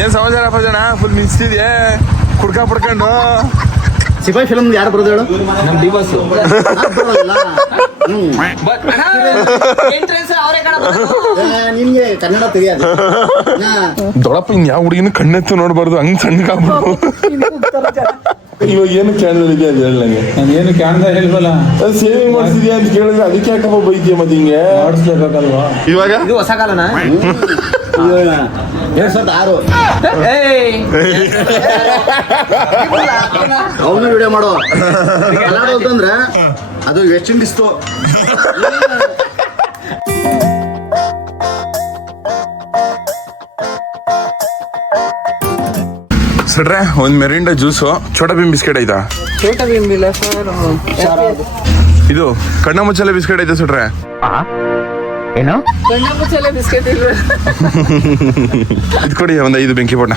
ಏನ್ ಸಮಾಚಾರ ಅಪ್ಪ ಜನ ಫುಲ್ ಮಿಸ್ತಿದ್ಯಾ ಕುಡ್ಕ ಪಡ್ಕೊಂಡು ಸಿಪಾಯಿ ಫಿಲಮ್ ಯಾರು ಬರೋದು ಹೇಳು? ನಮ್ ಡಿವೋರ್ಸ್ ನಿನ್ಗೆ ಕನ್ನಡ ತಿಳಿயாது ದೊಡ್ಡಪ್ಪ ಇನ್ ಯಾವ ಹುಡುಗಿನ ಕಣ್ಣೆತ್ತು ನೋಡ್ಬಾರ್ದು ಹಂಗ್ ಸಣ್ಣಗಾಗ್ಬಿಡು. ಇವಾಗ ಏನು ಕ್ಯಾನ್ಸಲ್ ಇದೆಯಾ ಅದು ಹೇಳಂಗೆ. ನಾನು ಏನು ಕ್ಯಾನ್ಸಲ್ ಹೇಳ್ಬಲ್ಲ. ಸೇವಿಂಗ್ ಮಾಡ್ತಿದ್ಯಾ ಅಂತ ಕೇಳಿದ್ರೆ ಅದಕ್ಕೆ ಯಾಕಪ್ಪ ಬೈದ್ಯಾ ಮತ್ತೆ ಹಿಂಗೆ ಮಾಡಿಸ್ಲೇಬೇಕಲ್ವಾ? ಇವಾಗ ಇದು ಹೊಸ ಕಾಲನ 2006 ಅವನು ವಿಡಿಯೋ ಮಾಡೋ ಅಂತಂದ್ರೆ ಅದು ವೆಸ್ಟ್ ಇಂಡೀಸ್ತು. ಸಡ್ರೆ ಒಂದ್ ಮೆರಿಂಡಾ ಜ್ಯೂಸು ಚೋಟಾ ಭೀಮ್ ಬಿಸ್ಕೆಟ್ ಐತಾ? ಚೋಟಾ ಭೀಮ್ ಇಲ್ಲ ಸರ್. ಇದು ಕಣ್ಣ ಮುಚ್ಚಲೆ ಬಿಸ್ಕೆಟ್ ಐತೆ ಸಡ್ರೆ? ಏನು ಕಣ್ಣ ಮುಚ್ಚಲೆ ಬಿಸ್ಕೆಟ್ ಇಲ್ಲ. ಇದು ಕೊಡಿ ಒಂದ್ 5 ಬೆಂಕಿ ಬಣ್ಣ.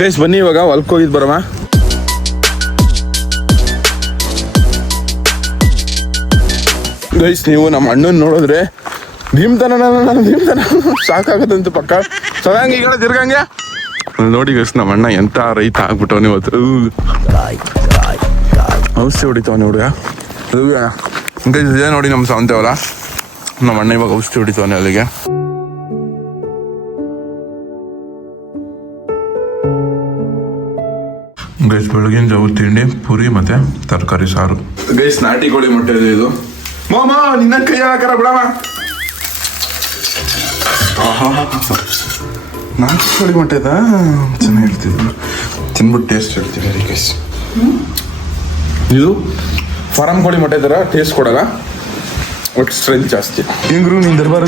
ಗೈಸ್ ಬನ್ನಿ ಇವಾಗ ಹೊಲ್ಕ್ ಹೋಗಿದ್ ಬರಮ್ಮ. ಗೈಸ್ ನೀವು ನಮ್ಮ ಅಣ್ಣನ್ ನೋಡಿದ್ರೆ ಧೀಮ್ತನ ಸಾಕಾಗತ್ತಂತ ಪಕ್ಕ ಸದಂಗೆ ಈಗ ತಿರ್ಗಂಗೆ ನೋಡಿ ಗೈಸ್ ನಮ್ಮ ಅಣ್ಣ ಎಂತ ರೈತ ಆಗ್ಬಿಟ್ಟವನು ಇವತ್ತು. ಔಷಧಿ ಹೊಡಿತವನೆ ಹುಡುಗ. ಇದೇ ನೋಡಿ ನಮ್ಮ ಸಾವಂತೇವಲ್ಲ ನಮ್ಮ ಅಣ್ಣ ಇವಾಗ ಔಷಧಿ ಹೊಡಿತವನೆ ಅಲ್ಲಿಗೆ. ಗೈಸ್ ಬೆಳಗಿನ ಜಾವ ತಿಂಡಿ ಪುರಿ ಮತ್ತೆ ತರಕಾರಿ ಸಾರು. ಗೈಸ್ ನಾಟಿ ಕೋಳಿ ಮೊಟ್ಟೆ ಇದು. ಮಾಮ ನಿನ್ನ ಕೈ ಹಾಕರ ಬಿಡಮ್ಮ. ನಾಟಿ ಕೋಳಿ ಮೊಟ್ಟೆದ ಚೆನ್ನಾಗಿರ್ತಿದ್ರು ತಿನ್ಬಿಟ್ಟು ಟೇಸ್ಟ್ ಹೇಳ್ತೀವಿ ಗೈಸ್. ಇದು ಫಾರಂ ಕೋಳಿ ಮೊಟ್ಟೆ ಥರ ಟೇಸ್ಟ್ ಕೊಡಲ್ಲ, ಬಟ್ ಸ್ಟ್ರೆಂತ್ ಜಾಸ್ತಿ. ಹೆಂಗ್ರು ನಿನ್ ದರ್ಬಾರ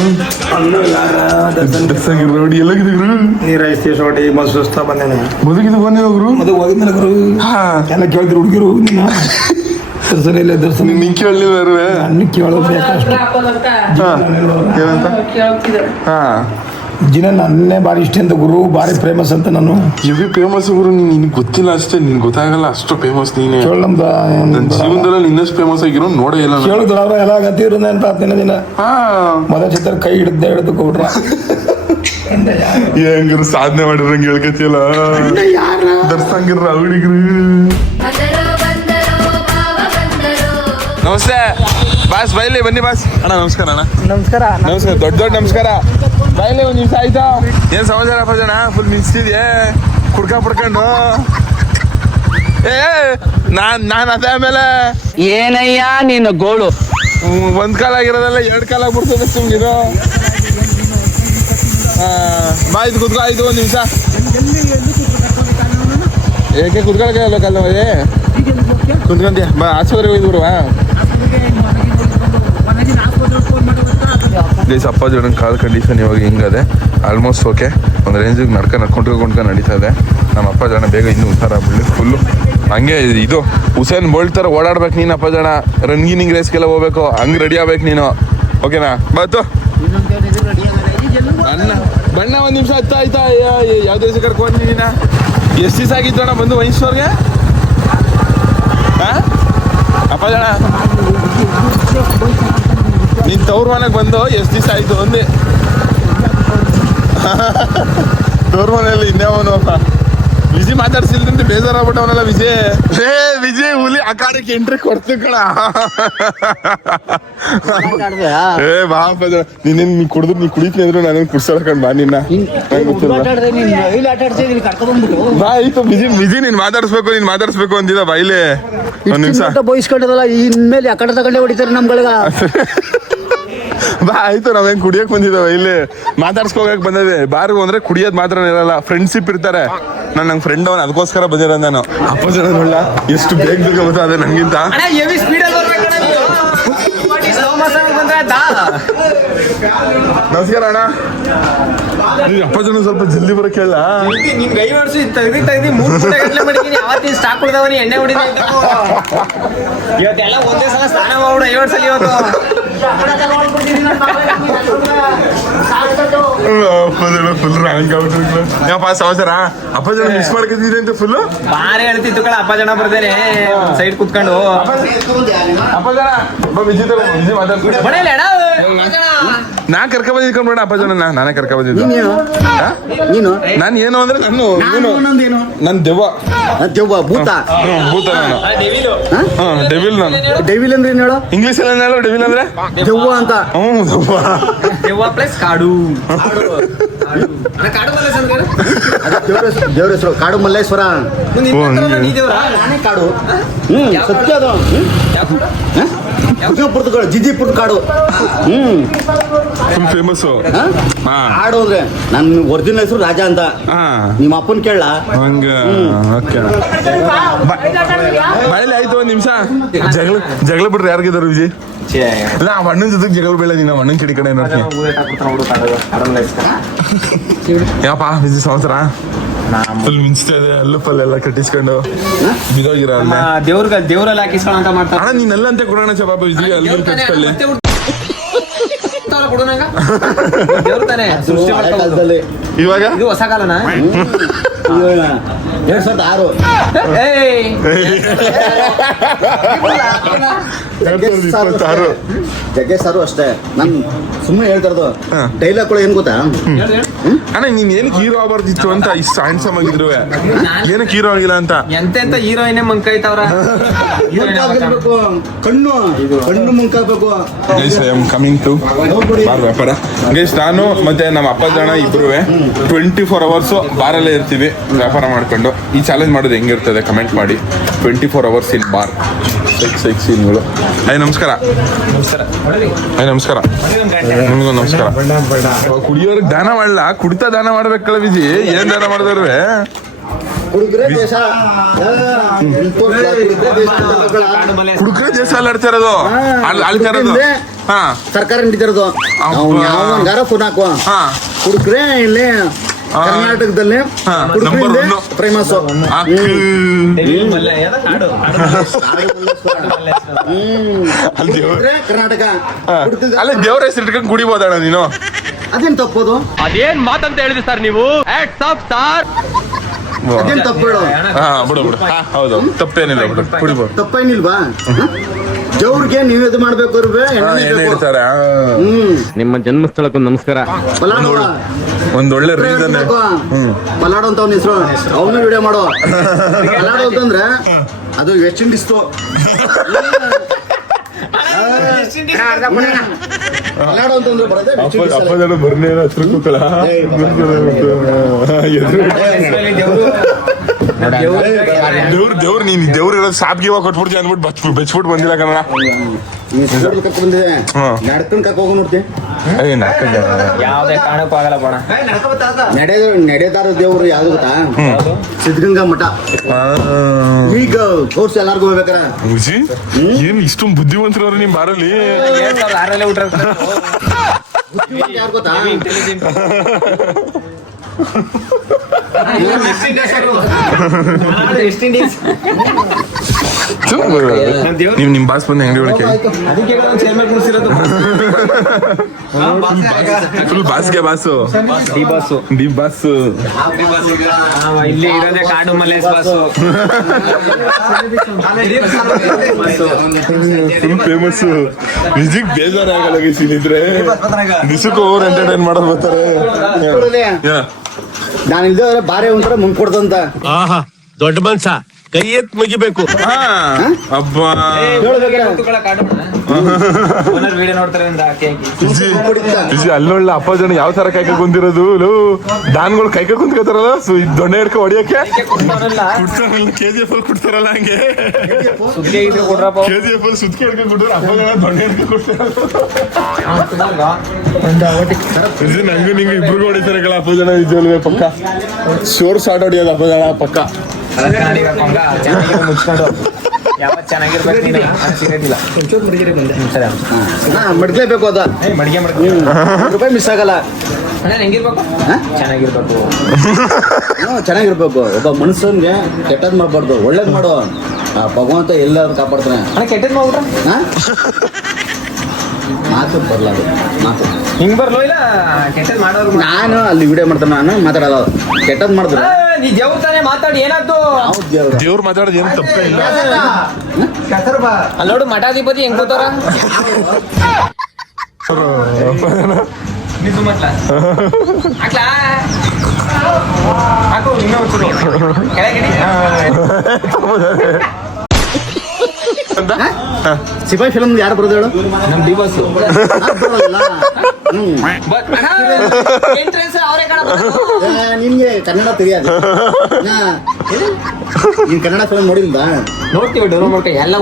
ನೋಡಿ ಎಲ್ಲಗಿದ್ರು ಸೋಟಿ ಮಸ್ತ ಬಂದೇನೆ ಬದುಕಿದ್ದು ಬನ್ನಿ ಹೋಗ್ರು ಮದುವೆ ಹೋಗಿದ್ನಲ್ಲ ಗುರು. ಎಲ್ಲ ಕೇಳಿದ್ರು ಹುಡುಗಿರು ದರ್ಶನ ಇಲ್ಲ ದರ್ಶನ ನಿನ್ ಕೇಳಲಿಲ್ಲ ಅನ್ನ ಕೇಳೋದು ಏನಂತ? ಹಾ ಜಿನ ನನ್ನೇ ಭಾರಿ ಇಷ್ಟ ಅಂತ ಗುರು, ಭಾರಿ ಫೇಮಸ್ ಅಂತ ನಾನು. ಇವಿ ಫೇಮಸ್ ಗುರು, ನಿನ್ಗೆ ಗೊತ್ತಿಲ್ಲ ಅಷ್ಟೇ, ನಿನ್ಗೆ ಗೊತ್ತಾಗಲ್ಲ ಅಷ್ಟು ಫೇಮಸ್ ನೀನೆ. ನನ್ನ ಜೀವನದಲ್ಲಿ ನಿನ್ನಷ್ಟು ಫೇಮಸ್ ಆಗಿರೋ ನೋಡೇ ಇಲ್ಲ. ಕೇಳಿದ್ರ ಎಲ್ಲ ಗತಿರು ಅಂತ ಹತ್ತಿನ ದಿನ ಮೊದಲ ಚಿತ್ರ ಕೈ ಹಿಡಿದು ಕೊಟ್ರ ಹೆಂಗಾರು ಸಾಧನೆ ಮಾಡಿರಂಗೆ ಹೇಳ್ಕತಿಯಲ್ಲ ದರ್ಶಂಗಿರ ಹುಡುಗರು. ನಮಸ್ತೆ ಬಾಸ್, ಬೈಲಿ ಬನ್ನಿ ಬಾಸ್. ಅಣ್ಣ ನಮಸ್ಕಾರ. ಅಣ್ಣ ನಮಸ್ಕಾರ. ನಮಸ್ಕಾರ, ದೊಡ್ಡ ನಮಸ್ಕಾರ. ಬೈಲಿ ಒಂದ್ ನಿಮಿಷ ಆಯ್ತಾ? ಏನ್ ಸಮಾಚಾರ ಅಪ್ಪ ಜನ ಫುಲ್ ಮಿಸ್ತಿದ್ಯಾ ಕುಡ್ಕ ಪಡ್ಕೊಂಡು? ನಾನ್ ಅದೇ ಆಮೇಲೆ ಏನಯ್ಯ ನೀನು ಗೋಳು? ಒಂದ್ ಕಾಲ ಆಗಿರೋದಲ್ಲ 2 ಕಾಲ ಆಗ್ಬಿಡ್ತದೆ ಸುಮ್ಗಿರೋ. ಬಾಯ್ದು ಕುತ್ಕೊ ಆಯ್ತು ಒಂದ್ ನಿಮಿಷ. ಏಕೆ ಕುತ್ಕೊಳಕ್ಕೆ ಹೇಳ್ಬೇಕಲ್ಲ ಕುತ್ಕೊಂತೀಯ ಬಾ, ಆಸ್ಪತ್ರೆಗೆ ಹೋಗಿದ್ ಬಿಡುವ. ಗೈಸ್ ಅಪ್ಪ ಜನ ಕಾಲ್ ಕಂಡೀಷನ್ ಇವಾಗ ಹಿಂಗದೆ, ಆಲ್ಮೋಸ್ಟ್ ಓಕೆ. ಒಂದು ರೇಂಜಿಗೆ ನಡ್ಕೊಂಡು ನಡೀತಾ ಇದೆ. ನಮ್ಮ ಅಪ್ಪ ಜನ ಬೇಗ ಇನ್ನೂ ಹುಷಾರ ಆಗ್ಬಿಡ್ಲಿ ಫುಲ್ಲು. ಹಂಗೆ ಇದು ಹುಸೇನ್ ಬೋಲ್ಟ್ ಥರ ಓಡಾಡ್ಬೇಕು ನೀನು ಅಪ್ಪ ಜನ. ರನ್ಗಿನಿಂಗ್ ರೇಸ್ಗೆಲ್ಲ ಹೋಗ್ಬೇಕು, ಹಂಗೆ ರೆಡಿ ಆಗ್ಬೇಕು ನೀನು, ಓಕೆನಾ? ಬಾತು ಅಣ್ಣ ಬಣ್ಣ ಒಂದು ನಿಮಿಷ ಆಯ್ತಾ? ಯಾವ ದೇಶ ಕರ್ಕೊಂಡು ನೀನ? ಎಷ್ಟು ದಿವಸ ಆಗಿತ್ತು ಅಣ್ಣ ಬಂದು ವೈನ್ ಸ್ಟೋರ್ಗೆ? ಅಪ್ಪ ಜನ ನೀನ್ ತವ್ರ ಮನೆಗೆ ಬಂದು ಎಷ್ಟು ದಿವಸ ಆಯ್ತು ಒಂದೇ? ತವ್ರ ಮನೆಯಲ್ಲಿ ಇನ್ಯಾವನು ಅಪ್ಪ ವಿಜಯ್ ಮಾತಾಡ್ಸಿಲ್ದಂತೆ ಬೇಜಾರಾಗ್ಬಿಟ್ಟವನಲ್ಲ ವಿಜಯ್. ವಿಜಯ್ ಹುಲಿ ಆ ಕಾಡಕ್ಕೆ ಎಂಟ್ರಿ ಕೊಡ್ತೀವಿ ಕಣ. ಬಾಪ ನೀನೇನ್ ನೀ ಕುಡಿದ್ರು ನೀ ಕುಡಿತೀನಿ ಅಂದ್ರು ನಾನು ಕುಡ್ಸಲ್ಕೊಂಡ್ ಬಾ ನಿನ್ನ. ಬಾ ಆಯ್ತು ವಿಜಯ್ ನೀನ್ ಮಾತಾಡ್ಸ್ಬೇಕು ಅಂದಿದ ಬಾಯಿಲೆ ಒಂದ್ ನಿಮಿಷ ಬಯಸ್ಕೊಂಡಿರಲ್ಲ ಇನ್ಮೇಲೆ ಆ ಕಡೆ ತಗೊಂಡೆ ಹೊಡಿತಾರೆ ನಮ್ಗಳಿಗೆ. ಬಾ ಆಯ್ತು, ನಾವೇನ್ ಕುಡಿಯಕ್ ಬಂದಿದ್ದಾವ ಇಲ್ಲಿ ಮಾತಾಡ್ಸ್ಕೋಗಕ್ ಬಂದವೆ. ಬಾರ್ಗು ಅಂದ್ರೆ ಕುಡಿಯೋದ್ ಮಾತ್ರ ಇರಲ್ಲ, ಫ್ರೆಂಡ್ಶಿಪ್ ಇರ್ತಾರೆ. ನಂಗೆ ಫ್ರೆಂಡ್ ಅವನ್ ಅದಕ್ಕೋಸ್ಕರ ಬಂದಿರೋ ನಾನು. ಅಪ್ಪ ಜನ ನೋಡ್ಲ ಎಷ್ಟು ಬೇಗ ಗೊತ್ತಾದೆ ನಂಗಿಂತ. ನಮಸ್ಕಾರ ಅಣ್ಣ. ಅಪ್ಪ ಜನ ಸ್ವಲ್ಪ ಜಲ್ದಿ ಬರಕ್ ಹೇಳ. ನಿಮ್ಗೆ 5 ವರ್ಷ ತೆಗ್ದಿ 3 ಗಂಟೆ ಮಾಡಿದೀನಿ. ಅವತ್ತಿನ ಸ್ಟಾಕ್ ಉಳ್ದವನಿ ಎಣ್ಣೆ ಹೊಡಿದ ಇವತ್ತೆಲ್ಲ ಒಂದೇ ಸಲ ಸ್ನಾನ ಮಾಡ್ಬಿಡು 5 ವರ್ಷ ಇವತ್ತು. ಫುಲ್ ರ್ಯಾಂಕ್ ಯಪ್ಪ ಸಮಾಚಾರ. ಅಪ್ಪ ಜನ ಮಿಸ್ ಮಾಡ್ಕೊತಿದ್ದೆ ಅಂತ ಫುಲ್ ಬಾರಿ ಹೇಳ್ತಿತ್ತು ಕಳ. ಅಪ್ಪ ಜನ ಬರ್ದೇನೆ ಸೈಡ್ ಕುತ್ಕೊಂಡು ಅಪ್ಪ ಜನ ವಿಜಯ್ ಮಾತಾಡ್ತೀನಿ. ನಾ ಕರ್ಕ ಬಂದಿದ್ಕೊಂಡ್ ಬೇಡ ಅಪ್ಪಾಜನ ನಾನೇ ಕರ್ಕ ಬಂದಿದ್ದು ನೀನು ನಾನು ಏನು ಅಂದ್ರೆ ನಾನು ಅನ್ನೋದೇನು? ನನ್ ದೆವ್ವ ದೆವ್ವ ಭೂತ ಭೂತ ನಾನು ಡೆವಿಲ್ ನಾನು ಡೆವಿಲ್ ಅಂದ್ರೆ ಏನ್ ಹೇಳೋ? ಇಂಗ್ಲಿಷ್ ಅಲ್ಲಿ ಹೇಳು ಡೆವಿಲ್ ಅಂದ್ರೆ ದೆವ್ವ ಅಂತ. ದೆವ್ವ ದೆವ್ವ ಪ್ಲಸ್ ಕಾಡು ಕಾಡು ಮಲ್ಲೇಶ್ ಅಂದ್ರೆ ದೇವ್ರ ಹೆಸರು ಕಾಡು ಮಲ್ಲೇಶ್ವರ. ನೀ ದೇವ್ರ ನಾನೇ ಕಾಡು. ಸತ್ಯ ಅದು. ವಿಜಯಪುರದ ಕಾಡು, ಜಿಜಿಪುರದ ಕಾಡು. ಫುಲ್ ಫೇಮಸ್ ಕಾಡು ಅಂದ್ರೆ ನನ್ನ ಒರಿಜಿನಲ್ ಹೆಸರು ರಾಜ ಅಂತ. ನಿಮ್ಮ ಅಪ್ಪನ್ ಕೇಳ ಹಂಗ ಓಕೆ ಮನೇಲಿ ಆಯ್ತು ಒಂದ್ ನಿಮಿಷ ಜಗಳ ಬಿಟ್ರೆ ಯಾರಿಗಿದಾರು ವಿಜಯ್ ಇಲ್ಲ ಅಣ್ಣನ ಜೊತೆಗೆ ಜಗಳ ಬೀಳ ನೀನು ಅಣ್ಣನ ಕಿಡಿ ಕಡೆ ನೋಡ್ತೀನಿ ಯಾಪ ವಿಜಯ್ ಸಂವತ್ಸರ ಫುಲ್ ಮಿಂಚ್ತಾ ಇದೆ ಅಲ್ಲು ಪಲ್ಲೆಲ್ಲ ಕಟ್ಟಿಸ್ಕೊಂಡು ಬಿದೋಗಿರ ಅಲ್ಲೇ ದೇವ್ರಲ್ಲಿ ಹಾಕಿಸ್ಕೊಳ್ಳೋ ಅಂತ ಮಾಡ್ತಾರೆ ಅಣ್ಣ ನೀನೆಲ್ಲ ಅಂತ ಕೊಡೋಣ ಪಾಪ ವಿಜಯ್ ಅಲ್ಲಿ ಕಟ್ಸ್ಕೊಳ್ಳಿ ದೇವ್ರ ತಾನೆ ಸೃಷ್ಟಿ ಮಾಡ್ಕೊಂಡು ಕಾಲದಲ್ಲಿ ಇವಾಗ ಇದು ಹೊಸ ಕಾಲನಾ 2006 ಜಗ್ಗೇಶ್ ಸಾರು ಅಷ್ಟೇ. ನನ್ ಸುಮ್ಮನೆ ಹೇಳ್ತಾ ಇರೋದು ಡೈಲಾಗ್ಗಳು ಏನ್ ಗೊತ್ತಾ? ಅಣ್ಣ ನೀನ್ ಏನಕ್ಕೆ ಹೀರೋ ಆಗಬಾರ್ದಿತ್ತು ಅಂತ ಇಷ್ಟು ಹ್ಯಾಂಡ್ಸಮ್ ಆಗಿದ್ರು ಏನಕ್ಕೆ ಹೀರೋ ಆಗಿಲ್ಲ ಅಂತ ಎಂತೆಂತ ಹೀರೋಯಿನ್ ಮಂಕೈತವ್ರ ಕಣ್ಣು ಕಣ್ಣು ಮುಂಕಾಗ್ಬೇಕು. ಕಮಿಂಗ್ ಟು ಬಾರ್ ವ್ಯಾಪಾರ ಗೈಸ್ ನಾನು ಮತ್ತೆ ನಮ್ಮ ಅಪ್ಪ ಜನ ಇಬ್ರು 24 hours ಬಾರಲ್ಲೇ ಇರ್ತೀವಿ ವ್ಯಾಪಾರ ಮಾಡ್ಕೊಂಡು. ಈ ಚಾಲೆಂಜ್ ಮಾಡೋದು ಹೆಂಗಿರ್ತದೆ ಕಮೆಂಟ್ ಮಾಡಿ. 24 hours ಇನ್ ಬಾರ್ ಸೈಕ್ ಸೀನ್ಗಳು. ನಮಸ್ಕಾರ ನಮಸ್ಕಾರ ನಿಮಗೂ ನಮಸ್ಕಾರ. ಕುಡಿಯೋರ್ಗೆ ದಾನ ಮಾಡಲ್ಲ ಕುಡಿತಾ ದಾನ ಮಾಡ್ಬೇಕಲ್ಲ ವಿಜಿ ಏನ್ ದಾನ ಮಾಡಿದವ್ರೆ ಹುಡುಗ್ರೆ ದೇಶ ಕುಡುಕ್ರೆ ದೇಶ ಅಲ್ಲಿ ಆಡ್ತಾ ಇರೋದು ಆಳ್ತಾ ಇರೋದು ಹಾ ಸರ್ಕಾರ ನಡೀತಿರೋದು ಯಾವನ್ಗಾರ ಫೋನ್ ಹಾಕುವ ಹುಡುಗ್ರೆ ಇಲ್ಲಿ ಕರ್ನಾಟಕದಲ್ಲಿ ಫೇಮಸ್ ಕರ್ನಾಟಕ. ಅಲ್ಲ ದೇವ್ರ ಹೆಸರು ಇಟ್ಕೊಂಡು ಕುಡಿಬೋದಣ್ಣ ನೀನು ಅದೇನ್ ತಪ್ಪೋದು? ಅದೇನ್ ಮಾತಂತ ಹೇಳಿದ್ರಿ ಸರ್ ನೀವು ಅದೇನ್ ತಪ್ಪು ಹೇಳು? ಬಿಡು ಬಿಡು ಹೌದು ತಪ್ಪೇನಿಲ್ಲ ಬಿಡು ಕುಡಿಬೋದು ತಪ್ಪೇನಿಲ್ವಾ? ದೇವ್ರಿಗೆ ನೀವು ಇದು ಮಾಡ್ಬೇಕು ಹೇಳ್ತಾರೆ ನಿಮ್ಮ ಜನ್ಮಸ್ಥಳಕ್ಕೂ ನಮಸ್ಕಾರ. ಒಂದೊಳ್ಳೆ ರೀಸನ್ ಪಲಾಡೋ ಅಂತ ಅವ್ನ ಹೆಸರು ಅವನು ವಿಡಿಯೋ ಮಾಡೋ. ಪಲಾಡೋ ಅಂತಂದ್ರೆ ಅದು ವೆಸ್ಟ್ ಇಂಡೀಸ್ತು. ಪಲಾಡೋ ಅಂತಂದ್ರೆ ಬರೋದೇ ದೇವ್ರು ನೀನ್ ದೇವ್ರು ಇರೋದು ಸಾಬ್ಗೆ ಇವಾಗ ಕೊಟ್ಬಿಡ್ತೀವಿ ಅಂದ್ಬಿಟ್ಟು ಬೆಚ್ಬಿಟ್ಟು ಬಂದಿಲ್ಲ ಕನ್ನಡ ಕರ್ಕ ಬಂದಿದೆ ನಡ್ಕೊಂಡ್ ಕರ್ಕ ಹೋಗಿ ನೋಡ್ತಿ. ಯಾವ್ದೇ ಕಾರಣಕ್ಕೂ ಆಗಲ್ಲ ಬಣ. ನಡೆದಾರ ದೇವ್ರು ಯಾವ್ದು ಗೊತ್ತಾ? ಸಿದ್ಧಗಂಗಾ ಮಠ. ಈಗ ಕೋರ್ಸ್ ಎಲ್ಲಾರ್ಗು ಹೋಗ್ಬೇಕಾರ ಏನ್ ಇಷ್ಟೊಂದು ಬುದ್ಧಿವಂತರವ್ರು ನಿಮ್ ಬಾರಲ್ಲಿ ಯಾರು ಗೊತ್ತಾ? ನೀವ್ ನಿಮ್ ಬಾಸ್ ಬಂದ ಅಂಗಡಿ ಒಳಗೆ ಫುಲ್ ಬಾಸ್ಗೆ ಬಾಸು ಡಿ ಬಾಸು ಇಲ್ಲಿ ಇರೋದೇ Kadu Mallesh boss. Full famous. Music ಬೇಜಾರಾಗಲ್ಲ ಇದ್ರೆ ದಿಸಕ್ಕೂ ಓವರ್ ಎಂಟರ್ಟೈನ್ ಮಾಡೋದು ಬರ್ತಾರೆ. ನಾನು ಇಲ್ದೇ ಬಾರಿ ಒಂಥರ ಮುಂದ್ ಕೊಡ್ತಂತ ದೊಡ್ಡ ಮನ್ಸ ಕೈ ಎತ್ ಮುಗಿಬೇಕು. ಅಬ್ಬಾ ಅಲ್ಲೊಳ್ಳೆ ಅಪ್ಪ ಜನ ಯಾವ ತರ ಕೈಕ ಕುಂತಿರೋದು ದಾನ್ಗಳು ಕೈಕ ಕುಂತ್ಕೋತಾರಲ್ಲ ದೊಣ್ಣೆ ಹಿಡ್ಕೊ ಹೊಡಿಯಕ್ಕೆ KGF ಅಲ್ಲಿ ಕೊಡ್ತಾರಲ್ಲ ಹಂಗೆ KGF ಅಲ್ಲಿ ಸುತ್ಕೆ ಹಿಡ್ಕೊಂಡು ಕೊಡ್ತಾರೆ ಅಪ್ಪ ಜನ ದೊಣ್ಣೆ ಹಿಡ್ಕೊ ಕೊಡ್ತಾರೆ. ನಂಗು ನಿಂಗೆ ಇಬ್ರಿಗೂ ಹೊಡಿತಾರೆ ಕಳ ಅಪ್ಪ ಜನ ಇದ್ವಲ್ವೇ ಪಕ್ಕ ಶೋರ್ ಶಾಟ್ ಹೊಡಿಯೋದು ಅಪ್ಪ ಜನ ಪಕ್ಕ ಮುಚ್ಕೊಂಡು ಯಾವತ್ ಚೆನ್ನಾಗಿರ್ಬೇಕು ನೀನು ಸಿಗೋದಿಲ್ಲ. ಮಡ್ಲೇಬೇಕು ಅದ ಮಡಿಗೆ ರೂಪಾಯಿ ಮಿಸ್ ಆಗಲ್ಲ. ಹೆಂಗಿರ್ಬೇಕು? ಚೆನ್ನಾಗಿರ್ಬೇಕು. ಚೆನ್ನಾಗಿರ್ಬೇಕು. ಒಬ್ಬ ಮನುಷ್ಯನ್ಗೆ ಕೆಟ್ಟದ್ ಮಾಡ್ಬಾರ್ದು, ಒಳ್ಳೇದ್ ಮಾಡು. ಭಗವಂತ ಎಲ್ಲಾದ್ರು ಕಾಪಾಡ್ತಾನೆ. ಕೆಟ್ಟದ್ ಮಾಡ್ಬಿಟ್ರ ಮಾತು ಬರ್ಲಾದು ಮಾತು ಹಿಂಗ್ ಬರ್ಲೋ ಇಲ್ಲ ಕೆಟ್ಟದ್ ಮಾಡೋರು. ನಾನು ಅಲ್ಲಿ ವಿಡಿಯೋ ಮಾಡ್ತಾನೆ, ನಾನು ಮಾತಾಡೋದು. ಕೆಟ್ಟದ್ ಮಾಡಿದ್ರೆ ನೀ ದೇವ್ರ ತಾನೇ ಮಾತಾಡಿ ಏನಾದ್ದು ದೇವ್ರು ಮಾತಾಡೋದು ಏನು ತಪ್ಪೇ ಇಲ್ಲ. ಅಲ್ಲಿ ನೋಡು ಮಠಾಧಿಪತಿ ಹೆಂಗ್ ಕೂತಾರ ನೀ ಸುಮ್ಮಟ್ಲ ಹಾಕ್ಲಾ ಹಾಕು ಇನ್ನೂ ಒಂಚೂರು ಕೆಳಗಿಡಿ. ಸಿಪಾಯಿ ಫಿಲಮ್ ಯಾರು ಬರೋದು ಹೇಳು? ನಮ್ ಡಿವೋರ್ಸ್ ನಿನ್ಗೆ ಕನ್ನಡ ತಿಳಿயாது ನೀನ್ ಕನ್ನಡ ಫಿಲಮ್ ನೋಡಿಲ್ವಾ? ನೋಡ್ತೀವಿ ಡೌನ್ಲೋಡ್ ಮಾಡ್ಕೊ ಎಲ್ಲ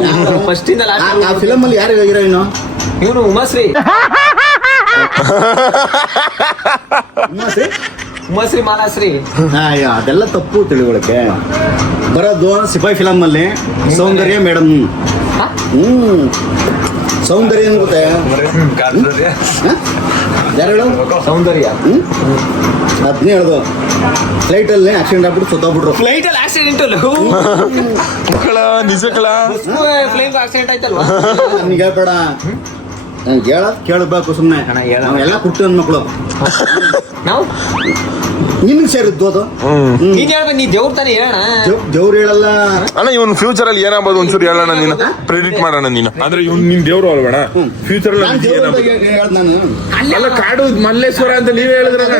ಫಸ್ಟ್ ಇಂದ ಆ ಫಿಲಮ್ ಅಲ್ಲಿ ಯಾರು ಹೀರೋಯಿನ್? ಇವನು ಉಮಾಶ್ರೀ ಉಮಾಶ್ರೀ ಮಾಲಾಶ್ರೀ. ಅದೆಲ್ಲ ತಪ್ಪು ತಿಳುವಳಿಕೆ. ಬರೋದು ಸಿಪಾಯಿ ಫಿಲಮ್ ಅಲ್ಲಿ ಸೌಂದರ್ಯ ಮೇಡಮ್. ಸೌಂದರ್ಯ ಏನ್ ಗೊತ್ತೆ? ಯಾರು ಹೇಳು? ಸೌಂದರ್ಯ. ಅದನ್ನೇ ಹೇಳುದು. ಫ್ಲೈಟ್ ಅಲ್ಲಿ ಆಕ್ಸಿಡೆಂಟ್ ಆಗ್ಬಿಟ್ಟು ಸತ್ತೋಗ್ಬಿಟ್ರು. ಫ್ಲೈಟ್ ಅಲ್ಲಿ ಆಕ್ಸಿಡೆಂಟ್ ನಿಜ ಕಳ ಫ್ಲೈಟ್ ಆಕ್ಸಿಡೆಂಟ್ ಆಯ್ತಲ್ವಾ? ನನ್ಗೆ ಹೇಳ್ಬೇಡ, ಹೇಳೋದ್ ಕೇಳಬೇಕು ಸುಮ್ಮನೆ. ನಾವೆಲ್ಲ ಕುಟ್ಟು ನನ್ನ ಮಕ್ಕಳು. ನಾವು ನಿನ್ಗೆ ಸೇರಿದ್ದು ಅದು. ನೀನ್ ಹೇಳ್ಬೇಕು, ನೀ ದೇವ್ರ ತಾನೇ ಹೇಳೋಣ. ದೇವ್ರು ಹೇಳಲ್ಲ ಅಣ್ಣ. ಇವನ್ ಫ್ಯೂಚರ್ ಅಲ್ಲಿ ಏನಾಗ್ಬೋದು ಒಂಚೂರು ಹೇಳೋಣ, ನೀನು ಪ್ರೆಡಿಕ್ಟ್ ಮಾಡೋಣ ನೀನು. ಅಂದ್ರೆ ಇವ್ನು ನಿನ್ ದೇವ್ರು ಅಲ್ಬೇಡ ಫ್ಯೂಚರ್ ನಾನು ದೇವ್ರ ಬಗ್ಗೆ ಹೇಳ್ದ ನಾನು. ಅಲ್ಲ ಕಾಡು ಮಲ್ಲೇಶ್ವರ ಅಂತ ನೀವೇ ಹೇಳಿದ್ರಣ್ಣ.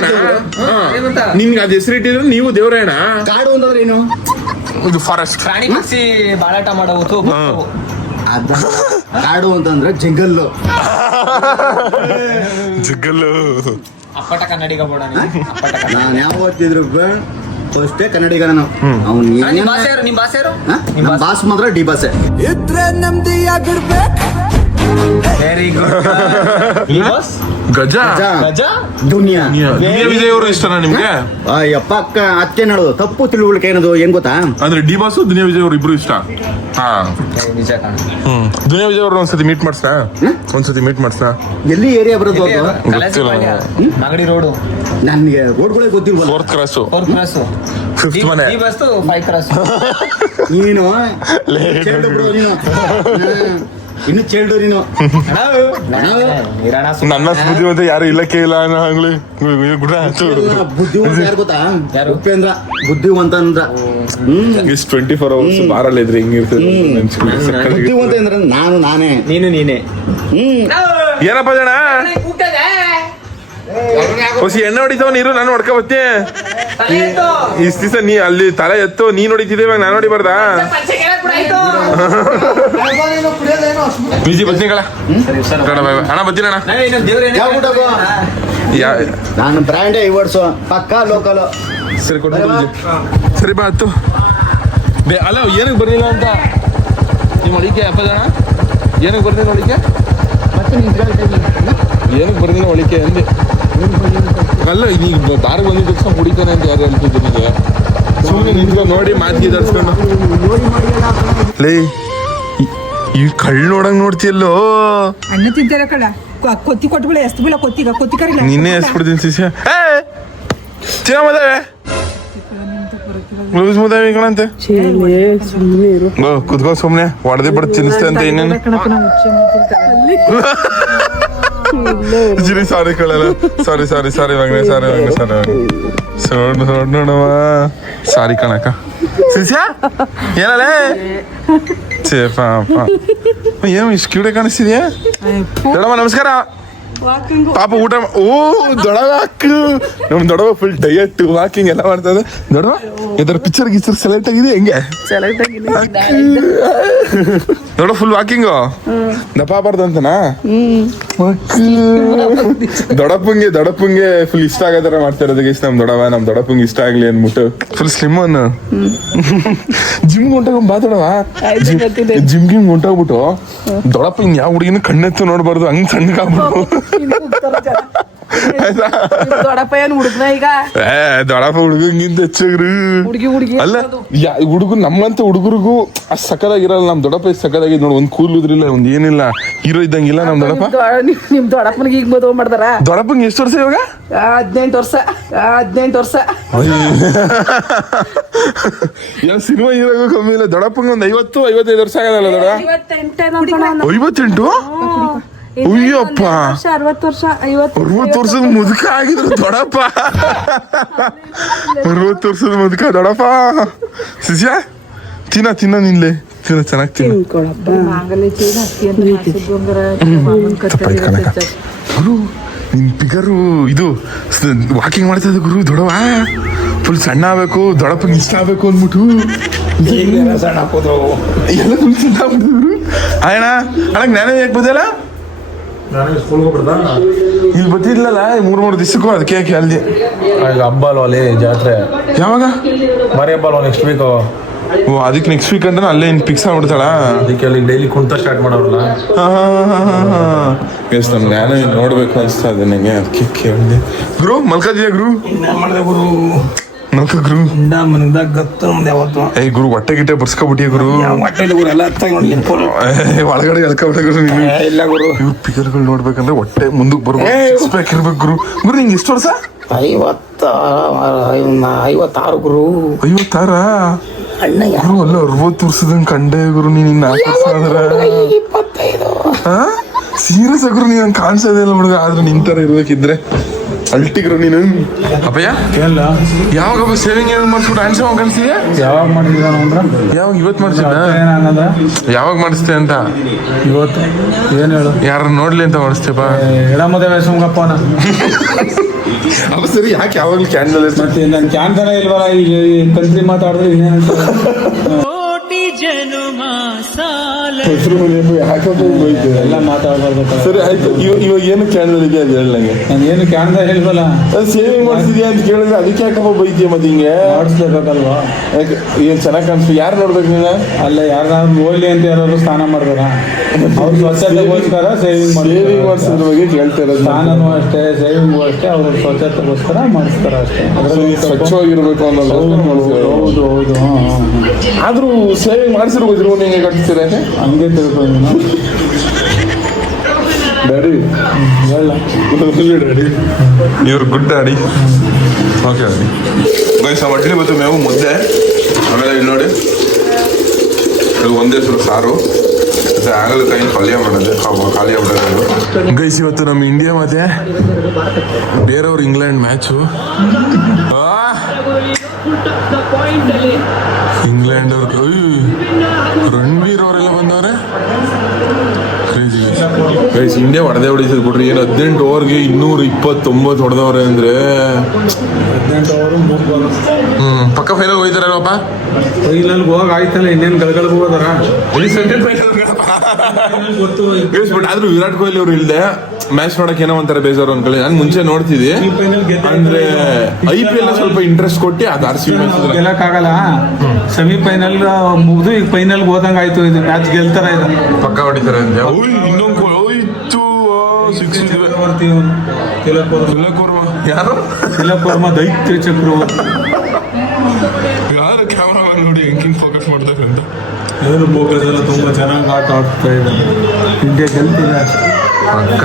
ನಿನ್ಗೆ ಅದ್ ಹೆಸರಿಟ್ಟಿದ್ರೆ ನೀವು ದೇವ್ರೇ ಅಣ್ಣ. ಕಾಡು ಅಂತಂದ್ರೆ ಏನು? ಇದು ಫಾರೆಸ್ಟ್. ಪ್ರಾಣಿ ಪಕ್ಷಿ ಬಾಳಾಟ ಮಾಡೋದು. ಕಾಡು ಅಂತಂದ್ರೆ ಜಂಗಲ್ಲು. ಜಗ್ಗಲ್ಲು ಅಪ್ಪಟ ಕನ್ನಡಿಗ ಬೋಡ ನಾನು ಯಾವ ಓದ್ತಿದ್ರು ಫಸ್ಟೇ ಕನ್ನಡಿಗ ನಾನು. ಅವ್ನು ನಿಮ್ ಭಾಷೆ ಯಾರು? ನಿಮ್ ಭಾಷೆ ಯಾರು? ನಮ್ಮ ಬಾಸ್ ಮಾತ್ರ ಡಿ ಬಾಸೆ. Very good. ಗಜ ಗಜ ದುನಿಯಾ. ದುನಿಯಾ ವಿಜಯ್ ಅವರು ಇಷ್ಟನಾ ನಿಮ್ಗೆ? ಅಯ್ಯಪ್ಪ ಅಕ್ಕ ಅತ್ತೆ ನೋಡೋದು ತಪ್ಪು ತಿಳುವಳಿಕೆ ಏನದು ಏನ್ ಗೊತ್ತಾ? ಅಂದ್ರೆ ಡಿ ಬಾಸು ದುನಿಯಾ ವಿಜಯ್ ಅವರು ಇಬ್ರು ಇಷ್ಟ. ಹಾ ನಿಜ ಕಾಣ. ದುನಿಯಾ ವಿಜಯ್ ಅವ್ರು ಒಂದ್ಸತಿ ಮೀಟ್ ಮಾಡ್ಸಾ? ಒಂದ್ಸತಿ ಮೀಟ್ ಮಾಡ್ಸಾ? ಎಲ್ಲಿ ಏರಿಯಾ ಬರೋದು ಅದು? ನಗಡಿ ರೋಡು. ನನ್ಗೆ ರೋಡ್ಗಳೇ ಗೊತ್ತಿಲ್ವಲ್ಲ. 4th ಕ್ರಾಸು 4 ಕ್ರಾಸ್ 5th ಮನೆ. ಈ ಬಸ್ 5 ಕ್ರಾಸ್. ನೀನು ಚೈಲ್ಡ್ ಬ್ರೋ ನೀನು. ಇನ್ನು ಚೈಲ್ಡ್ ನೀನು. ನನ್ನ ಬುದ್ಧಿವಂತ ಯಾರು ಇಲ್ಲಕ್ಕೆ ಇಲ್ಲ ಆಗ್ಲಿ ಬುದ್ಧಿವಂತ ಯಾರು ಗೊತ್ತಾ? ಉಪೇಂದ್ರ ಬುದ್ಧಿವಂತ ಅಂದ್ರ. 24 hours ಬಾರಲ್ಲಿ ಇದ್ರೆ ಹಿಂಗಿರ್ತದೆ. ಬುದ್ಧಿವಂತ ಅಂದ್ರೆ ನಾನೇ. ನೀನೇ. ಏನಪ್ಪ ಜನ ಹೊಸಿ ಎಣ್ಣೆ ಹೊಡಿತಾವ ನೀರು ನಾನು ಹೊಡ್ಕ ಬತ್ತೀನಿ. ಇಷ್ಟ ದಿವಸ ನೀ ಅಲ್ಲಿ ತಲೆ ಎತ್ತು ನೀನ್ ಹೊಡಿತಿದ್ದೆ, ಇವಾಗ ನಾನು ಹೊಡಿಬಾರ್ದಾ? ಬಿಜಿ ಬತ್ತೀನಿ ಕಳ ಅಣ್ಣ ಬತ್ತೀನಿ ಅಣ್ಣ. ನಾನು ಬ್ರ್ಯಾಂಡೇ ಇವರ್ಸು ಪಕ್ಕಾ ಲೋಕಲ್. ಸರಿ ಕೊಟ್ಟು ಸರಿ ಬಾ ಹತ್ತು. ಅಲ್ಲ ಏನಕ್ಕೆ ಬರ್ಲಿಲ್ಲ ಅಂತ ನಿಮ್ಮ ಹೊಳಿಕೆ ಅಪ್ಪ ಜನ? ಏನಕ್ಕೆ ಬರ್ಲಿಲ್ಲ ಹೊಳಿಕೆ? ಏನಕ್ಕೆ ಬರ್ಲಿಲ್ಲ ಹೊಳಿಕೆ ಅಂದೆ. ಅಲ್ಲ ಈಗ ದಾರಿಗೆ ಬಂದಿದ್ದ ತಕ್ಷಣ ಕುಡಿತಾನೆ ಅಂತ ಯಾರು ಹೇಳ್ತಿದ್ದೆ ನಿಮಗೆ? ಸುಮ್ಮನೆ ನಿಂತ್ಕೊಂಡು ನೋಡಿ ಮಾತಿಗೆ ಧರಿಸ್ಕೊಂಡು ಲೇ ಈ ಕಳ್ಳು ನೋಡಂಗ್ ನೋಡ್ತಿಯಲ್ಲೋ. ಅಣ್ಣ ತಿಂತಾರ ಕಳ ಕೊತ್ತಿ ಕೊಟ್ಬಿಡ ಎಷ್ಟು ಬೀಳ ಕೊತ್ತಿಗ ಕೊತ್ತಿ ಕರಿಲ್ಲ. ನಿನ್ನೆ ಎಸ್ಬಿಡ್ತೀನಿ ಶಿಷ್ಯ. ತಿನ್ನ ಮದಾವೆ ಲೂಸ್ ಮುದಾವೆ ಕಣಂತೆ. ಕುತ್ಕೋ ಸುಮ್ನೆ ಹೊಡೆದೇ ಬಿಡ ತಿನ್ನಿಸ್ತೆ ಅಂತ ಇನ್ನೇನು. ಸಾರಿ ಕಳಲ್ಲ. ಸಾರಿ ಮಗನೆ ಸಾರಿ ನೋಡವ. ಸಾರಿ ಕಣಕ್ಕ ಶಿಷ್ಯ ಏನಲ್ಲೇ ಛೇ ಪಾಪ ಏನು ಇಷ್ಟು ಕ್ಯೂಡೆ ಕಾಣಿಸ್ತಿದ್ಯಾ? ದೊಡವ ನಮಸ್ಕಾರ. ಪಾಪ ಊಟ ಓ ದೊಡವ ಅಕ್ಕು ನಮ್ ದೊಡವ ಫುಲ್ ಡಯಟ್ ವಾಕಿಂಗ್ ಎಲ್ಲ ಮಾಡ್ತದ. ದೊಡವ ಯಾವ್ದಾರ ಪಿಕ್ಚರ್ ಗಿಚ್ಚರ್ ಸೆಲೆಕ್ಟ್ ಆಗಿದೆ ಹೆಂಗೆ? ದೊಡ ಫುಲ್ ವಾಕಿಂಗು ದಪ್ಪ ಬಾರ್ದಂತನಾ? ದೊಡಪ್ಪಂಗೆ ಫುಲ್ ಇಷ್ಟ ಆಗೋ ಮಾಡ್ತಾ ಇರೋದು ಗೈಸ್. ನಮ್ ದೊಡಪ್ಪಂಗೆ ಇಷ್ಟ ಆಗ್ಲಿ ಅನ್ಬಿಟ್ಟು ಫುಲ್ ಸ್ಲಿಮ್ ಅನ್ನು ಜಿಮ್ ಹೊಂಟಾಗ ಬಾದೊಡವ ಜಿಮ್ ಹೊಂಟೋಗ್ಬಿಟ್ಟು ದೊಡಪ್ಪ ಇನ್ ಯಾವ ಹುಡುಗಿನ ಕಣ್ಣೆತ್ತು ನೋಡ್ಬಾರ್ದು ಹಂಗ್ ಸಣ್ಣಗಾಗ್ಬಿಟ್ಟು. ದೊಡ್ಡಪ್ಪ ಏನು ಹುಡುಗನ ಈಗ? ದೊಡಪ್ಪ ಹುಡುಗಂಗಿಂತ ಹೆಚ್ಚಾಗ್ರಿ ಅಲ್ಲ ಹುಡುಗರು ನಮ್ಮಂತ ಹುಡುಗರಿಗೂ ಅಷ್ಟ್ ಸಕ್ಕದಾಗಿರಲ್ಲ. ನಮ್ ದೊಡ್ಡಪ್ಪ ಎಷ್ಟು ಸಕ್ಕದಾಗಿದ್ ನೋಡಿ. ಒಂದ್ ಕೂಲ್ ಉದ್ರಿಲ್ಲ, ಒಂದ್ ಏನಿಲ್ಲ, ಹೀರೋ ಇದ್ದಂಗಿಲ್ಲ ನಮ್ ದೊಡ್ಡಪ್ಪ. ನಿಮ್ ದೊಡ್ಡಪ್ಪನಿಗೆ ಈಗ ಮದುವೆ ಮಾಡ್ತಾರ? ದೊಡ್ಡಪ್ಪಂಗೆ ಎಷ್ಟು ವರ್ಷ ಇವಾಗ? 18 ವರ್ಷ. ಯಾವ ಸಿನಿಮಾ ಹೀರೋಗೂ ಕಮ್ಮಿ ಇಲ್ಲ. ದೊಡ್ಡಪ್ಪಂಗೆ ಒಂದ್ 50-55 ವರ್ಷ ಆಗದಲ್ಲ ದೊಡ್ಡ? 58? ಅಯ್ಯಪ್ಪ 60 ವರ್ಷ 60 ವರ್ಷದ ಮುದುಕ ಆಗಿದ್ರು ದೊಡ್ಡಪ್ಪ. 60 ವರ್ಷದ ಮುದುಕ ದೊಡ್ಡಪ್ಪ. ಶಿಷ್ಯ ತಿನ್ನ ನಿನ್ಲೆ ಚೆನ್ನಾಗಿ ತಿನ್ನ. ಗುರು ನಿನ್ ಫಿಗರು ಇದು ವಾಕಿಂಗ್ ಮಾಡ್ತಾ ಇದ್ದ ಗುರು ದೊಡವ ಫುಲ್ ಸಣ್ಣ ಆಗ್ಬೇಕು ದೊಡ್ಡಪ್ಪಗೆ ಇಷ್ಟ ಆಗ್ಬೇಕು ಅಂದ್ಬಿಟ್ಟು ಸಣ್ಣ ಹಾಕೋದು ಎಲ್ಲ ಫುಲ್ ಸಣ್ಣ ಆಗ್ಬಿಟ್ಟಿದ್ರು ಅಣ್ಣ ಅಣ್ಣ ಜ್ಞಾನ ಯಾಕೆ ಬಂದಲ್ಲ ನಾನು ಸ್ಕೂಲ್ಗೆ ಹೋಗ್ಬಿಡ್ದ ಇಲ್ಲಿ ಬತ್ತಿದ್ಲಲ್ಲ 3 ದಿವಸಕ್ಕೂ ಅದಕ್ಕೆ ಕೇಳ್ದೆ ಈಗ ಹಬ್ಬ ಅಲ್ವಾ ಅಲ್ಲಿ ಜಾತ್ರೆ ಯಾವಾಗ ಮಾರಿ ಹಬ್ಬ ಅಲ್ವಾ ನೆಕ್ಸ್ಟ್ ವೀಕ್ ಓ ಅದಕ್ಕೆ ನೆಕ್ಸ್ಟ್ ವೀಕ್ ಅಂದ್ರೆ ಅಲ್ಲೇ ಇನ್ನು ಫಿಕ್ಸ್ ಆಗ್ಬಿಡ್ತಾಳ ಅದಕ್ಕೆ ಅಲ್ಲಿ ಡೈಲಿ ಕುಂತ ಸ್ಟಾರ್ಟ್ ಮಾಡೋರಲ್ಲ ಎಸ್ ನಮ್ಗೆ ಜ್ಞಾನ ನೋಡ್ಬೇಕು ಅನಿಸ್ತಾ ಇದೆ ನನಗೆ ಅದಕ್ಕೆ ಕೇಳಿದೆ ಗುರು ಮಲ್ಕದಿದ್ಯಾ ಗುರು ಮಾಡಿದೆ ಗುರು ಮಲ್ಕ ಗುರು ಮನದಾಗ ಗತ್ತು ನಮ್ದು ಯಾವತ್ತು ಏಯ್ ಗುರು ಹೊಟ್ಟೆ ಗಿಟ್ಟೆ ಬರ್ಸ್ಕೊಬಿಟ್ಟಿಯ ಗುರು ಹೊಟ್ಟೆಲಿ ಗುರು ಎಲ್ಲ ಹತ್ತಾಗಿ ನೋಡಿ ಒಳಗಡೆ ಎಳ್ಕೊಬಿಟ್ಟೆ ಗುರು ನೀನು ಇಲ್ಲ ಗುರು ಇವ್ರ ಪಿಗರ್ಗಳು ನೋಡ್ಬೇಕಂದ್ರೆ ಹೊಟ್ಟೆ ಮುಂದಕ್ಕೆ ಬರ್ಬೇಕು ಇರ್ಬೇಕು ಗುರು ಗುರು ನಿಂಗೆ ಎಷ್ಟು ವರ್ಷ 56 ಗುರು 56 ಅಣ್ಣ ಗುರು ಅಲ್ಲ 60 ವರ್ಷದಂಗೆ ಕಂಡೆ ಗುರು ನೀನು 4 ವರ್ಷ ಆದ್ರ 25 ಸೀರಿಯಸ್ ಗುರು ನೀನು ಹಂಗೆ ಕಾಣಿಸೋದೇ ಇಲ್ಲ ಹುಡುಗ ಆದ್ರೆ ನಿಂತರ ಇರ್ಬೇಕಿದ್ರೆ ಅಲ್ಟಿಗ್ರು ನೀನು ಅಪ್ಪಯ್ಯ ಎಲ್ಲ ಯಾವಾಗ ಸೇವಿಂಗ್ ಏನ್ ಮಾಡಿಸ್ಬಿಟ್ಟು ಹ್ಯಾಂಡ್ಸಮ್ ಕಾಣಿಸ್ತೀಯ ಯಾವಾಗ ಮಾಡಿದ ಅಂದ್ರೆ ಯಾವಾಗ ಇವತ್ತು ಮಾಡಿಸಿದ ಏನಾಗದ ಯಾವಾಗ ಮಾಡಿಸ್ತೆ ಅಂತ ಇವತ್ತು ಏನು ಹೇಳು ಯಾರು ನೋಡ್ಲಿ ಅಂತ ಮಾಡಿಸ್ತೇಪ ಎಡಮದ ಸುಮ್ಗಪ್ಪನ ಅವ ಸರಿ ಯಾಕೆ ಯಾವಾಗಲೂ ಕ್ಯಾನ್ಸಲ್ ಮತ್ತೆ ನನ್ ಕ್ಯಾನ್ಸರ್ ಇಲ್ವಲ್ಲ ಈಗ ಕಂತ್ರಿ ಮಾತಾಡಿದ್ರೆ ಇನ್ನೇನಂತ ಎಲ್ಲ ಮಾತಾಡ್ಬಾರ್ದು ಸರಿ ಆಯ್ತು ಇವಾಗ ಏನು ಕ್ಯಾನ್ಸಲ್ ಇದೆ ಅದು ಹೇಳ ನಂಗೆ ನಾನು ಏನು ಕ್ಯಾನ್ಸರ್ ಇಲ್ವಲ್ಲ ಸೇವಿಂಗ್ ಮಾಡಿಸಿದ್ಯಾ ಅಂತ ಕೇಳಿದ್ರೆ ಅದಕ್ಕೆ ಯಾಕಪ್ಪ ಬೈತೀಯ ಮತ್ತೆ ಹಿಂಗೆ ಮಾಡಿಸ್ಲೇಬೇಕಲ್ವಾ ಯಾಕೆ ಏನ್ ಚೆನ್ನಾಗಿ ಕಾಣಿಸ್ತು ಯಾರು ನೋಡ್ಬೇಕು ನೀನು ಅಲ್ಲ ಯಾರು ಓಲಿ ಅಂತ ಯಾರು ಸ್ನಾನ ಮಾಡ್ತಾರ ಅವ್ರು ಸ್ವಚ್ಛತೆಗೋಸ್ಕರ ಸೇವಿಂಗ್ ಸೇವಿಂಗ್ ಮಾಡಿಸೋದ್ರ ಬಗ್ಗೆ ಕೇಳ್ತಾ ಇರೋದು ಸ್ನಾನನೂ ಅಷ್ಟೇ ಸೇವಿಂಗು ಅಷ್ಟೇ ಅವ್ರ ಸ್ವಚ್ಛತೆಗೋಸ್ಕರ ಮಾಡಿಸ್ತಾರ ಅಷ್ಟೇ ಅದ್ರಲ್ಲಿ ಸ್ವಚ್ಛವಾಗಿರ್ಬೇಕು ಅನ್ನೋದು ಹೌದು ಹೌದು ಆದ್ರೂ ಸೇವಿಂಗ್ ಮಾಡಿಸಿರ್ಬೋದು ನಿಂಗೆ ಕಟ್ತೀರ ಹಂಗೆ ತಿಳ್ಕೊಂಡು ಡ್ಯಾಡಿ ಹೇಳ ಡ್ಯಾಡಿ ಇವ್ರು good daddy okay daddy guys ನಾವು ಅಡ್ಡಿ ಬಂತು ಮೇವು ಮುದ್ದೆ ಆಮೇಲೆ ಇಲ್ಲಿ ನೋಡಿ ಅದು ಒಂದೇ ಸ್ವಲ್ಪ ಸಾರು ಮತ್ತೆ ಆಗಲಕಾಯಿ ಪಲ್ಯ ಮಾಡೋದು ಖಾಲಿ ಆಗ್ಬಿಡೋದು ಗೈಸ್ ಇವತ್ತು ನಮ್ಮ ಇಂಡಿಯಾ ಮತ್ತೆ ಬೇರೆಯವ್ರು ಇಂಗ್ಲೆಂಡ್ ಮ್ಯಾಚು ಇಂಗ್ಲೆಂಡ್ ಅವ್ರು ರಣವೀರ್ ಅವರೆಲ್ಲ ಬಂದವ್ರೆ ಗೈಸ್ ಇಂಡಿಯಾ ಹೊಡೆದೇ ಹೊಡಿತದ ಬಿಡ್ರಿ ಏನು 18 ಓವರ್ಗೆ 229 ಹೊಡೆದವ್ರೆ ಅಂದ್ರೆ 18 ಓವರ್ 3 ಬಾಲ್ ಪಕ್ಕ ಫೈನಲ್ ಹೋಯ್ತಾರಲ್ಲಪ್ಪ ಫೈನಲ್ಗೆ ಹೋಗಿ ಆಯ್ತಲ್ಲ ಇನ್ನೇನು ಗಳಗಳಿಗೆ ಹೋದಾರ ಗೊತ್ತು ಬಟ್ ಆದ್ರೂ ವಿರಾಟ್ ಕೊಹ್ಲಿ ಅವ್ರು ಇಲ್ದೆ ಮ್ಯಾಚ್ ನೋಡಕ್ ಏನೋ ಒಂಥರ ಬೇಜಾರು ಅನ್ಕೊಳ್ಳಿ ನಾನು ಮುಂಚೆ ನೋಡ್ತಿದ್ದೆ ಅಂದ್ರೆ IPL ಸ್ವಲ್ಪ ಇಂಟ್ರೆಸ್ಟ್ ಕೊಟ್ಟು ಅದು RCB ಮ್ಯಾಚ್ ಗೆಲ್ಲಕ್ಕಾಗಲ್ಲ ಸೆಮಿಫೈನಲ್ ಮುಗಿದು ಈಗ ಫೈನಲ್ಗೆ ಹೋದಂಗೆ ಆಯ್ತು ಇದು ಮ್ಯಾಚ್ ಗೆಲ್ತಾರ ಇದು ಪಕ್ಕ ಹೊಡಿತಾರೆ ಅಂತ ಇನ್ನೊಂದು ಹೋಯ್ತು ತಿಲಕ್ ವರ್ಮ ಯಾರು ತಿಲಕ್ ವರ್ಮ ದೈತ್ಯ ಚಕ್ರವರ್ತಿ ಯಾರು ಕ್ಯಾಮ್ರಾಮನ್ ನೋಡಿ ಹೆಂಗ್ ಫೋಕಸ್ ಮಾಡ್ತಾರೆ ಅಂತ ಏನು ಫೋಕಸ್ ಎಲ್ಲ ತುಂಬ ಚೆನ್ನಾಗಿ ಆಟ ಆಡ್ತಾ ಇದ್ದಾರೆ ಇಂಡಿಯಾ ಗೆಲ್ತಿದೆ ಪಕ್ಕ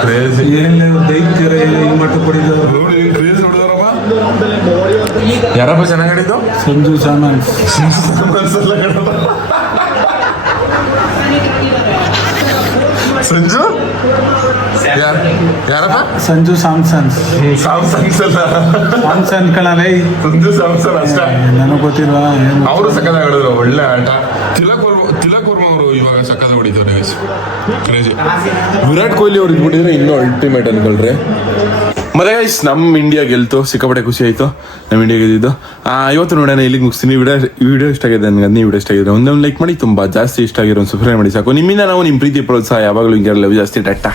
ಕ್ರೇಜಿ ಏನಿಲ್ಲ ದೈತ್ಯರ ಈ ಮಟ್ಟ ಪಡಿದವರು ನೋಡಿ ಕ್ರೇಜ್ ಹೊಡೆದವ್ರಮ್ಮ ಯಾರಪ್ಪ ಚೆನ್ನಾಗಿ ಆಡಿದ್ದು ಸಂಜು ಸಾಮನ್ಸ್ ಸಂಜು ಯಾರಪ್ಪ ಸಂಜು ಸ್ಯಾಮ್ಸನ್ಸ್ ಸ್ಯಾಮ್ಸನ್ ಕಣಲೇ ಸಂಜು ಸ್ಯಾಮ್ಸನ್ ಅಷ್ಟೇ ನನಗೆ ಗೊತ್ತಿಲ್ವಾ ಅವರು ಸಕ್ಕದಾಗ ಆಡಿದ್ರು ಒಳ್ಳೆ ಆಟ ತಿಲಕ್ ವರ್ಮ ಅವರು ಇವಾಗ ಸಕ್ಕದ ಹೊಡಿತಾರೆ ಕ್ರೇಜಿ ವಿರಾಟ್ ಕೊಹ್ಲಿ ಅವ್ರು ಇದ್ಬಿಟ್ಟಿದ್ರೆ ಇನ್ನೂ ಅಲ್ಟಿಮೇಟ್ ಅನ್ಕೊಳ್ರಿ ಮತ್ತೆ ಗೈಸ್ ನಮ್ಮ ಇಂಡಿಯಾ ಗೆಲ್ತು ಸಿಕ್ಕಾಪಟ್ಟೆ ಖುಷಿ ಆಯ್ತು ನಮ್ಮ ಇಂಡಿಯಾ ಗೆದ್ದಿದ್ದು ಇವತ್ತು ನೋಡೋಣ ಇಲ್ಲಿಗೆ ಮುಗಿಸ್ತೀನಿ ವಿಡಿಯೋ ಇಷ್ಟ ಆಗಿದೆ ನನಗೆ ಅದನ್ನೇ ವಿಡಿಯೋ ಇಷ್ಟ ಆಗಿದೆ ಒಂದೊಂದು ಲೈಕ್ ಮಾಡಿ ತುಂಬಾ ಜಾಸ್ತಿ ಇಷ್ಟ ಆಗಿರೋ ಸಬ್ಸ್ಕ್ರೈಬ್ ಮಾಡಿ ಸಾಕು ನಿಮ್ಮಿಂದ ನಾವು ನಿಮ್ಮ ಪ್ರೀತಿ ಪ್ರೋತ್ಸಾಹ ಯಾವಾಗಲೂ ಹಿಂಗೆ ಜಾಸ್ತಿ ಟಾಟಾ